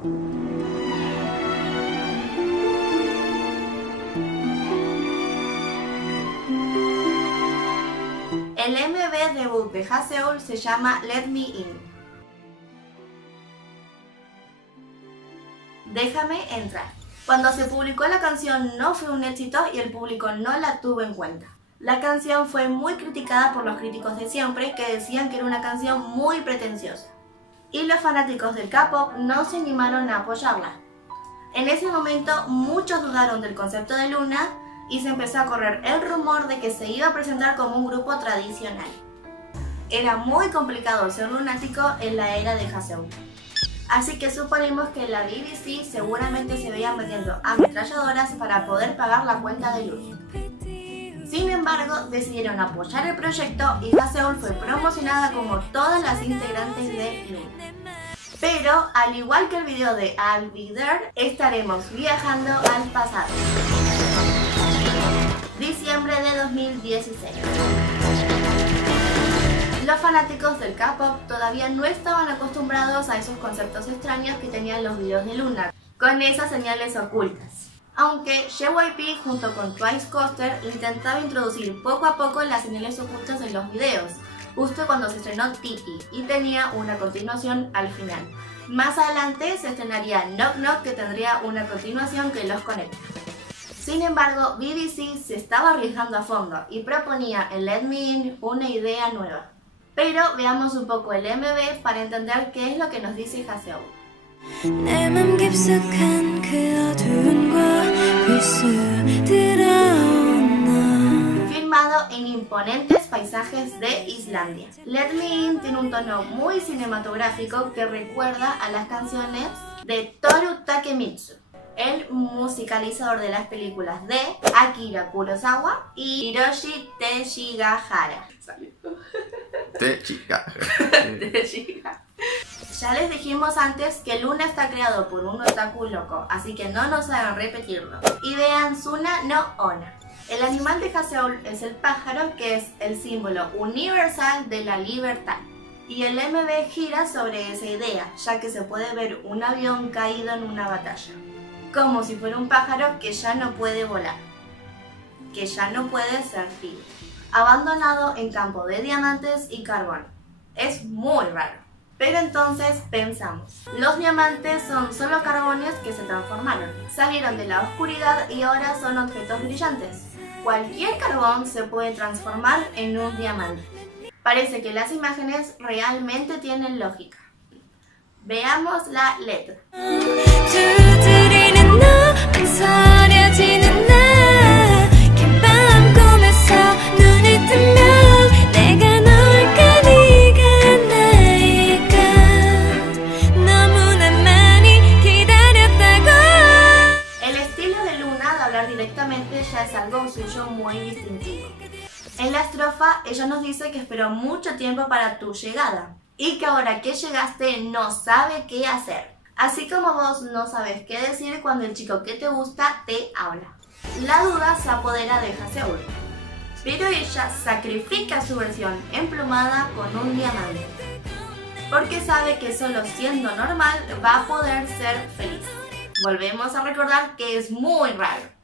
El MV debut de Haseul se llama Let Me In. Déjame entrar. Cuando se publicó la canción no fue un éxito y el público no la tuvo en cuenta. La canción fue muy criticada por los críticos de siempre, que decían que era una canción muy pretenciosa. Y los fanáticos del K-pop no se animaron a apoyarla. En ese momento muchos dudaron del concepto de Luna y se empezó a correr el rumor de que se iba a presentar como un grupo tradicional. Era muy complicado ser lunático en la era de Haseul. Así que suponemos que la BBC seguramente se veía metiendo ametralladoras para poder pagar la cuenta de luz. Sin embargo, decidieron apoyar el proyecto y Haseul fue promocionada como todas las integrantes de Luna. Pero, al igual que el video de I'll Be There, estaremos viajando al pasado. Diciembre de 2016. Los fanáticos del K-pop todavía no estaban acostumbrados a esos conceptos extraños que tenían los videos de Luna, con esas señales ocultas. Aunque JYP junto con Twice Coaster intentaba introducir poco a poco las señales ocultas en los videos, justo cuando se estrenó Tiki y tenía una continuación al final. Más adelante se estrenaría Knock Knock, que tendría una continuación que los conecta. Sin embargo, BBC se estaba arriesgando a fondo y proponía en Let Me In una idea nueva. Pero veamos un poco el MV para entender qué es lo que nos dice Haseul. Filmado en imponentes paisajes de Islandia. Let Me In tiene un tono muy cinematográfico que recuerda a las canciones de Toru Takemitsu, el musicalizador de las películas de Akira Kurosawa y Hiroshi Teshigahara. Ya les dijimos antes que Luna está creado por un otaku loco, así que no nos hagan repetirlo. Y vean Suna no Onna. El animal de Haseul es el pájaro, que es el símbolo universal de la libertad. Y el MV gira sobre esa idea, ya que se puede ver un avión caído en una batalla. Como si fuera un pájaro que ya no puede volar, que ya no puede ser vivo, abandonado en campo de diamantes y carbón. Es muy raro. Pero entonces pensamos, los diamantes son solo carbones que se transformaron, salieron de la oscuridad y ahora son objetos brillantes. Cualquier carbón se puede transformar en un diamante. Parece que las imágenes realmente tienen lógica. Veamos la letra. Ya es algo suyo muy distintivo. En la estrofa ella nos dice que esperó mucho tiempo para tu llegada y que ahora que llegaste no sabe qué hacer. Así como vos no sabes qué decir cuando el chico que te gusta te habla. La duda se apodera de Haseul, pero ella sacrifica su versión emplumada con un diamante, porque sabe que solo siendo normal va a poder ser feliz. Volvemos a recordar que es muy raro.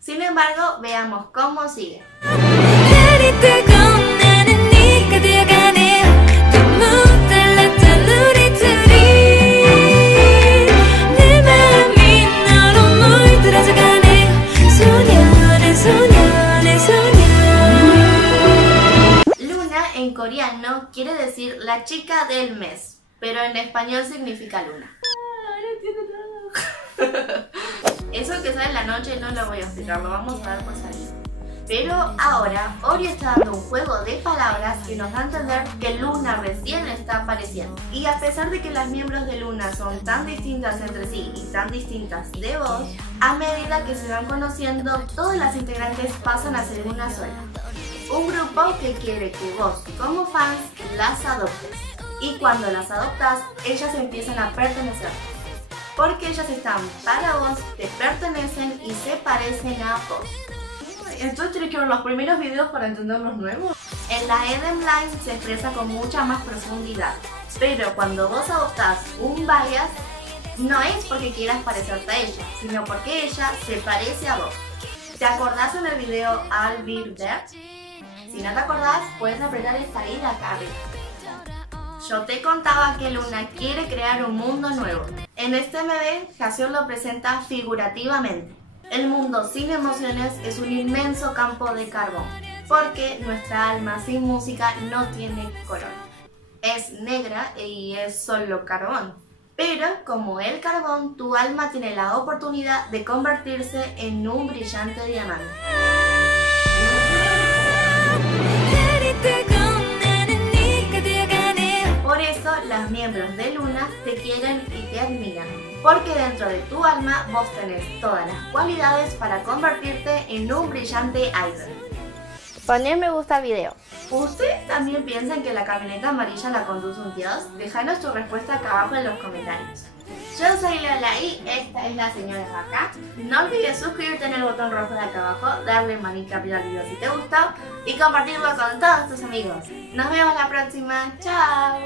Sin embargo, veamos cómo sigue. Luna en coreano quiere decir la chica del mes, pero en español significa luna. Eso que sale en la noche no lo voy a explicar, lo vamos a dar por salido. Pero ahora Ori está dando un juego de palabras que nos da a entender que Luna recién está apareciendo. Y a pesar de que las miembros de Luna son tan distintas entre sí y tan distintas de voz, a medida que se van conociendo, todas las integrantes pasan a ser una sola. Un grupo que quiere que vos, como fans, las adoptes. Y cuando las adoptas, ellas empiezan a pertenecer. Porque ellas están para vos, te pertenecen y se parecen a vos. Entonces tienes que ver los primeros videos para entender los nuevos. En la Eden Line se expresa con mucha más profundidad. Pero cuando vos adoptás un bias, No es porque quieras parecerte a ella, sino porque ella se parece a vos. ¿Te acordás en el video I'll Be There? Si no te acordás, puedes apretar esta I de acá arriba. Yo te contaba que Luna quiere crear un mundo nuevo. En este MV, Haseol lo presenta figurativamente. El mundo sin emociones es un inmenso campo de carbón, porque nuestra alma sin música no tiene color. Es negra y es solo carbón. Pero como el carbón, tu alma tiene la oportunidad de convertirse en un brillante diamante. Por eso los miembros de Luna te quieren y te admiran, porque dentro de tu alma vos tenés todas las cualidades para convertirte en un brillante idol. Poner me gusta al video. ¿Ustedes también piensan que la camioneta amarilla la conduce un dios? Déjanos tu respuesta acá abajo en los comentarios. Yo soy Lola y esta es la señora de acá. No olvides suscribirte en el botón rojo de acá abajo, darle manito arriba al video si te gustó y compartirlo con todos tus amigos. Nos vemos la próxima. ¡Chao!